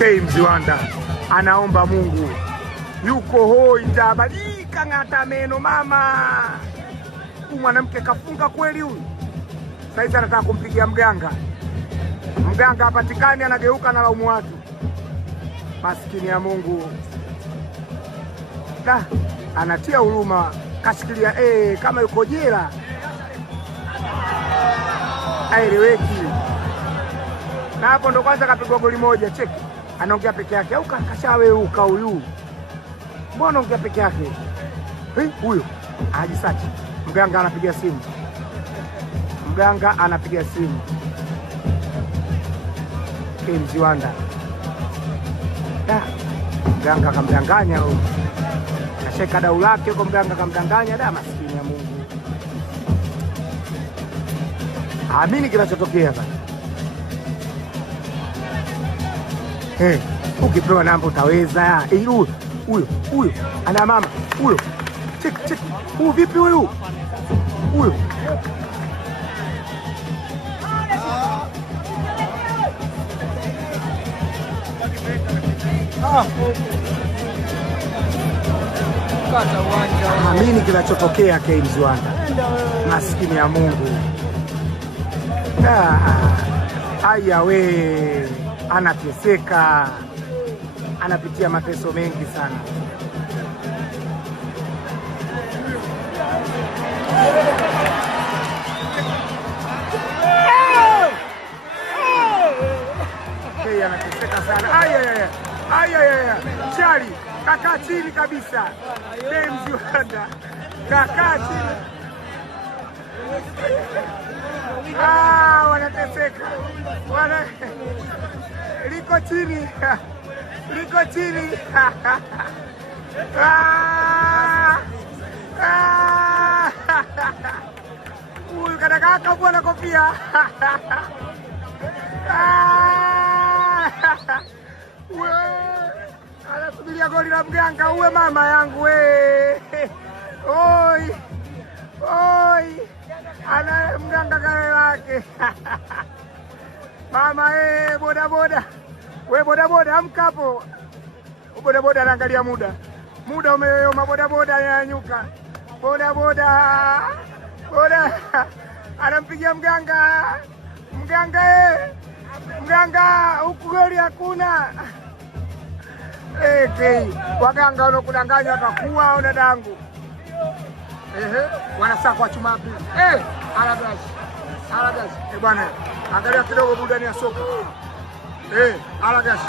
K Mziwanda anaomba Mungu, yuko hoi, tabadilika ng'ata meno mama. Huyu mwanamke kafunga kweli huyu. Sasa anataka kumpigia mganga, mganga hapatikani, anageuka na laumu watu. Maskini ya Mungu, anatia huruma, kashikilia kama yuko jela, aeleweki. Na hapo ndo kwanza kapigwa goli moja. Cheki, anaongea peke yake au kashaweuka huyu? Mbona ongea peke yake? Huyo ajisachi. Mganga anapiga simu, mganga anapiga simu. K Mziwanda, mganga kamdanganya huyo, kasheka dau lake huko, mganga kamdanganya. Maskini ya Mungu, amini kinachotokea bana. Ukipewa namba utaweza. Huyo ana mama huyo. Cheki huyu, vipi huyu? Amini kinachotokea K Mziwanda, maskini ya Mungu. Aya we, anateseka, anapitia mateso mengi sana. Anateseka sana. Aya, chali kaka chini kabisa. K Mziwanda kaka chini. Wanateseka, liko chini huyu kadakaka bwana kofia. Anasubiria goli la mganga. Uwe mama yangu we. Oi, ana mganga kale lake. Mama bodaboda, we bodaboda, amka hapo. Bodaboda anaangalia muda umeyoyoma. Bodaboda ananyanyuka. Boda anampigia mganga. Mganga huku goli hakuna. Waganga wanakudanganya watakuwa au dadangu. Wanasakwa chuma pili. Alagazi. Bwana, angalia kidogo burudani ya soka. Alagazi.